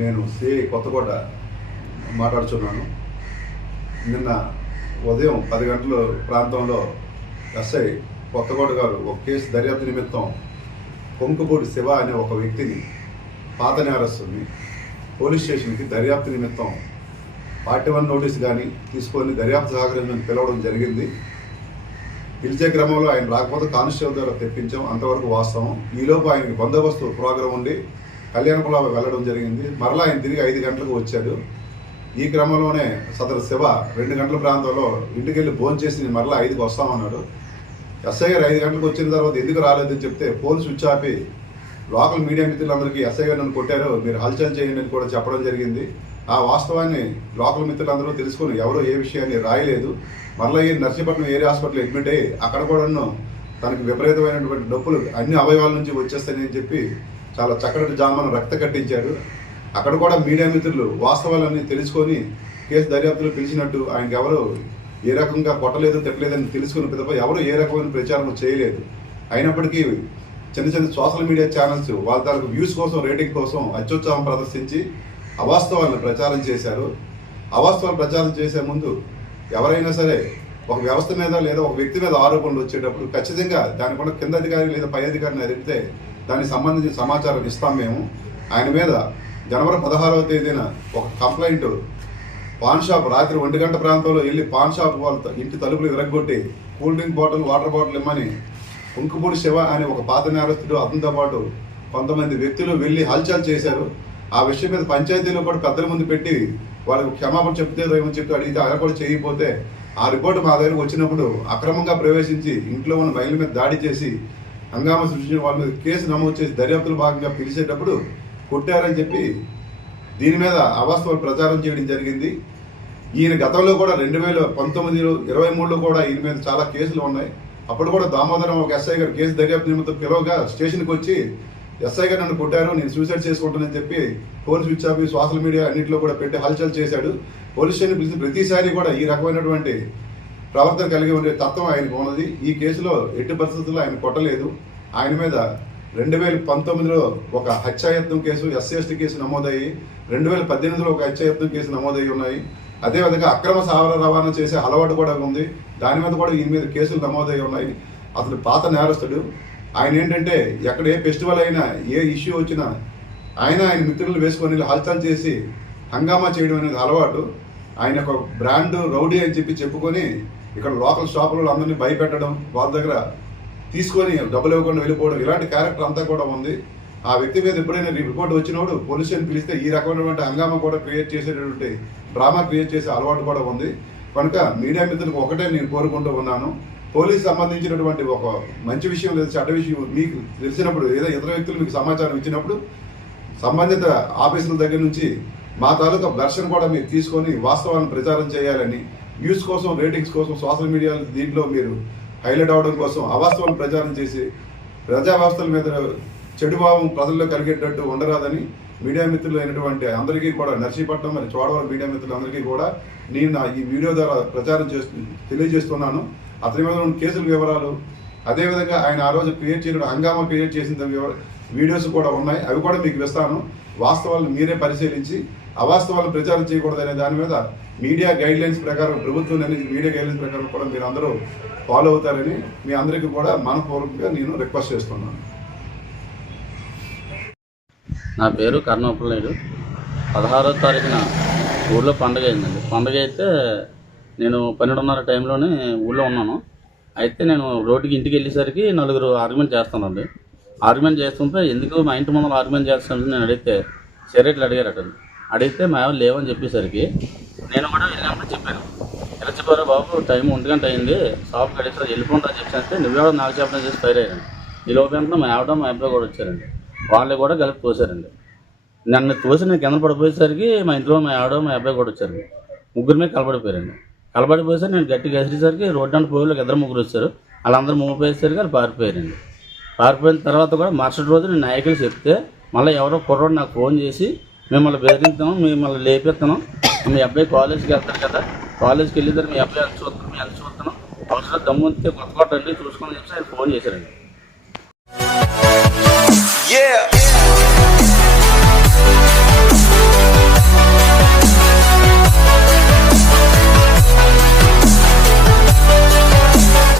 నేను కొత్తకోట మాట్లాడుతున్నాను. నిన్న ఉదయం 10 గంటల ప్రాంతంలో ఎస్ఐ కొత్తకోట గారు ఒక కేసు దర్యాప్తు నిమిత్తం కొంకుపూడి శివ అనే ఒక వ్యక్తిని, పాత నేరస్తుని పోలీస్ స్టేషన్కి దర్యాప్తు నిమిత్తం 41 నోటీస్ కానీ తీసుకొని దర్యాప్తు సహకరించమని పిలవడం జరిగింది. పిలిచే క్రమంలో ఆయన రాకపోతే కానిస్టేబుల్ ద్వారా తెప్పించాం, అంతవరకు వాస్తవం. ఈలోపు ఆయనకి బందోబస్తు ప్రోగ్రాం ఉండి కళ్యాణపురం వెళ్ళడం జరిగింది. మరలా ఆయన తిరిగి 5 గంటలకు వచ్చాడు. ఈ క్రమంలోనే సదరు శివ 2 గంటల ప్రాంతంలో ఇంటికి వెళ్ళి భోజనం చేసి మరలా 5కి వస్తామన్నాడు. ఎస్ఐ గారు 5 గంటలకు వచ్చిన తర్వాత ఎందుకు రాలేదని చెప్తే ఫోన్ స్విచ్ ఆపి లోకల్ మీడియా మిత్రులందరికీ ఎస్ఐ గారు నన్ను కొట్టారు, మీరు హల్చల్ చేయండి అని కూడా చెప్పడం జరిగింది. ఆ వాస్తవాన్ని లోకల్ మిత్రులందరూ తెలుసుకొని ఎవరో ఏ విషయాన్ని రాయలేదు. మరలా ఈ నర్సీపట్నం ఏరియా హాస్పిటల్ అడ్మిట్ అయ్యి అక్కడ కూడా తనకి విపరీతమైనటువంటి నొప్పులు అన్ని అవయవాల నుంచి వచ్చేస్తాయని చెప్పి చాలా చక్కటి జామను రక్త కట్టించాడు. అక్కడ కూడా మీడియా మిత్రులు వాస్తవాలన్నీ తెలుసుకొని కేసు దర్యాప్తులో పిలిచినట్టు ఆయనకి ఎవరు ఏ రకంగా కొట్టలేదు తిట్టలేదని తెలుసుకుని పిదప ఎవరు ఏ రకమైన ప్రచారం చేయలేదు. అయినప్పటికీ చిన్న చిన్న సోషల్ మీడియా ఛానల్స్ వాళ్ళ తాలూకు వ్యూస్ కోసం, రేటింగ్ కోసం అత్యుత్సాహం ప్రదర్శించి అవాస్తవాలను ప్రచారం చేశారు. అవాస్తవాలు ప్రచారం చేసే ముందు ఎవరైనా సరే ఒక వ్యవస్థ మీద లేదా ఒక వ్యక్తి మీద ఆరోపణలు వచ్చేటప్పుడు ఖచ్చితంగా దానికున్న కింద అధికారి లేదా పై అధికారిని అడిగితే దానికి సంబంధించిన సమాచారం ఇస్తాం మేము. ఆయన మీద జనవరి 16వ తేదీన ఒక కంప్లైంట్ పాన్ షాప్ రాత్రి 1 గంట ప్రాంతంలో వెళ్ళి పాన్ షాప్ వాళ్ళ ఇంటి తలుపులు విరగొట్టి cool drink bottle, water bottle ఇమ్మని కుంకుపూడి శివ అనే ఒక పాత నేరస్తుడు అతనితో పాటు కొంతమంది వ్యక్తులు వెళ్ళి హల్చల్ చేశారు. ఆ విషయం మీద పంచాయతీలో కూడా పెద్దల ముందు పెట్టి వాళ్ళకి క్షమాపణ చెప్తే ఏమని చెప్పి అడిగితే అలా కూడా చేయకపోతే ఆ రిపోర్టు మా దగ్గరకు వచ్చినప్పుడు అక్రమంగా ప్రవేశించి ఇంట్లో ఉన్న మహిళల మీద దాడి చేసి హంగామా సృష్టించిన వాళ్ళ మీద కేసు నమోదు చేసి దర్యాప్తులో భాగంగా పిలిచేటప్పుడు కొట్టారని చెప్పి దీని మీద అవాస్తవాలు ప్రచారం చేయడం జరిగింది. ఈయన గతంలో కూడా 2019, 23లో కూడా ఈయన మీద చాలా కేసులు ఉన్నాయి. అప్పుడు కూడా దామోదరం ఒక ఎస్ఐ గారు కేసు దర్యాప్తు నిమిత్తం పిలవగా స్టేషన్కి వచ్చి ఎస్ఐ గారు నన్ను కొట్టారు, నేను సూసైడ్ చేసుకుంటానని చెప్పి phone switch off social media అన్నింటిలో కూడా పెట్టి హల్చల్ చేశాడు. పోలీస్ స్టేషన్ పిలిచిన ప్రతిసారి కూడా ఈ రకమైనటువంటి ప్రవర్తన కలిగి ఉండే తత్వం ఆయనకు ఉన్నది. ఈ కేసులో ఎట్టి పరిస్థితుల్లో ఆయన కొట్టలేదు. ఆయన మీద 2019లో ఒక హత్యాయత్నం కేసు, SC/ST కేసు నమోదయ్యి 2018లో ఒక హత్యాయత్నం కేసు నమోదయ్యి ఉన్నాయి. అదేవిధంగా అక్రమ సావర రవాణా చేసే అలవాటు కూడా ఉంది. దాని మీద కూడా ఈయన మీద కేసులు నమోదయ్యి ఉన్నాయి. అతను పాత నేరస్తుడు. ఆయన ఏంటంటే ఎక్కడ ఏ ఫెస్టివల్ అయినా ఏ ఇష్యూ వచ్చినా ఆయన మిత్రులు వేసుకొని హల్చల్ చేసి హంగామా చేయడం అనేది అలవాటు. ఆయన ఒక బ్రాండ్ రౌడీ అని చెప్పుకొని ఇక్కడ లోకల్ షాపులలో అందరినీ భయపెట్టడం, వాళ్ళ దగ్గర తీసుకొని డబ్బులు ఇవ్వకుండా వెళ్ళిపోవడం, ఇలాంటి క్యారెక్టర్ అంతా కూడా ఉంది. ఆ వ్యక్తి మీద ఎప్పుడైనా రిపోర్ట్ వచ్చినప్పుడు పోలీస్ స్టేషన్ పిలిస్తే ఈ రకమైనటువంటి హంగామా కూడా క్రియేట్ చేసేటటువంటి డ్రామా క్రియేట్ చేసే అలవాటు కూడా ఉంది. కనుక మీడియా మిత్రులకు ఒకటే నేను కోరుకుంటూ ఉన్నాను, పోలీసు సంబంధించినటువంటి ఒక మంచి విషయం లేదా చెడ్డ విషయం మీకు తెలిసినప్పుడు ఏదో ఇతర వ్యక్తులు మీకు సమాచారం ఇచ్చినప్పుడు సంబంధిత ఆఫీసుల దగ్గర నుంచి మా తాలూకా వెర్షన్ కూడా మీరు తీసుకొని వాస్తవాలను ప్రచారం చేయాలని, వ్యూస్ కోసం, రేటింగ్స్ కోసం సోషల్ మీడియా దీంట్లో మీరు హైలైట్ అవడం కోసం అవాస్తవాలను ప్రచారం చేసి ప్రజా వ్యవస్థల మీద చెడు భావం ప్రజల్లో కలిగేటట్టు ఉండరాదని మీడియా మిత్రులు అయినటువంటి అందరికీ కూడా, నర్సీపట్నం మరి చోడవరం మీడియా మిత్రులందరికీ కూడా నేను ఈ వీడియో ద్వారా తెలియజేస్తున్నాను. అతని మీద ఉన్న కేసుల వివరాలు, అదేవిధంగా ఆయన ఆ రోజు హంగామా క్రియేట్ చేసిన వీడియోస్ కూడా ఉన్నాయి. అవి కూడా మీకు ఇస్తాను. వాస్తవాలను మీరే పరిశీలించి అవాస్తవాలను ప్రచారం చేయకూడదనే దాని మీద మీడియా గైడ్లైన్స్ ప్రకారం, ప్రభుత్వం మీడియా గైడ్లైన్స్ ప్రకారం కూడా మీరు అందరూ ఫాలో అవుతారని మీ అందరికీ కూడా మనపూర్వకంగా నేను రిక్వెస్ట్ చేస్తున్నాను. నా పేరు కర్ణోపల్లేడు. 16వ తారీఖున ఊళ్ళో పండుగ అయిందండి. పండుగ అయితే నేను 12:30 టైంలోనే ఊళ్ళో ఉన్నాను. అయితే నేను రోడ్డుకి ఇంటికి వెళ్ళేసరికి నలుగురు ఆర్గ్యుమెంట్ చేస్తానండి. ఆర్గ్యుమెంట్ చేస్తుంటే ఎందుకు మా ఇంటి ముందర ఆర్గ్యుమెంట్ చేస్తానని నేను అడిగితే సిగరెట్లు అడిగారట. అడిగితే మా ఎవరు లేవని చెప్పేసరికి నేను కూడా వెళ్ళినప్పుడు చెప్పాను, ఎలా చెప్పారో బాబు టైం 1 గంట అయింది, షాప్కి అడిగితే వెళ్ళిపోండి అని చెప్పి నువ్వెవడో నాకు చెప్పడం చేసి ఫైర్ అయ్యాను. ఈ లోపల మా ఆవిడ మా అబ్బాయి కూడా వచ్చారండి. వాళ్ళు కూడా కలిపి తోసారండి. నన్ను తోసి నేను కింద పడిపోయేసరికి మా ఇంట్లో మా ఆవిడ మా అబ్బాయి కూడా వచ్చారండి. ముగ్గురు మీద కలబడిపోయారండి. కలబడిపోయేసరికి నేను గట్టిగా గసిరేసరికి రోడ్డు అంటే పోయేలోకి 2-3 వచ్చారు. వాళ్ళందరూ మూగిపోయేసరికి వాళ్ళు పారిపోయారండి. పారిపోయిన తర్వాత కూడా మరుసటి రోజు నేను నాయకులు చెప్తే మళ్ళీ ఎవరో కుర్రోడు నాకు ఫోన్ చేసి మిమ్మల్ని బెదిరిస్తాం, మిమ్మల్ని లేపేస్తాను, మీ అబ్బాయి కాలేజీకి వెళ్తారు కదా, కాలేజీకి వెళ్ళిద్దరు మీ అబ్బాయి ఎంత చూస్తున్నాం అవసరం దమ్ముంటే కొత్త అండి చూసుకొని చెప్పి ఆయన ఫోన్ చేశారండి.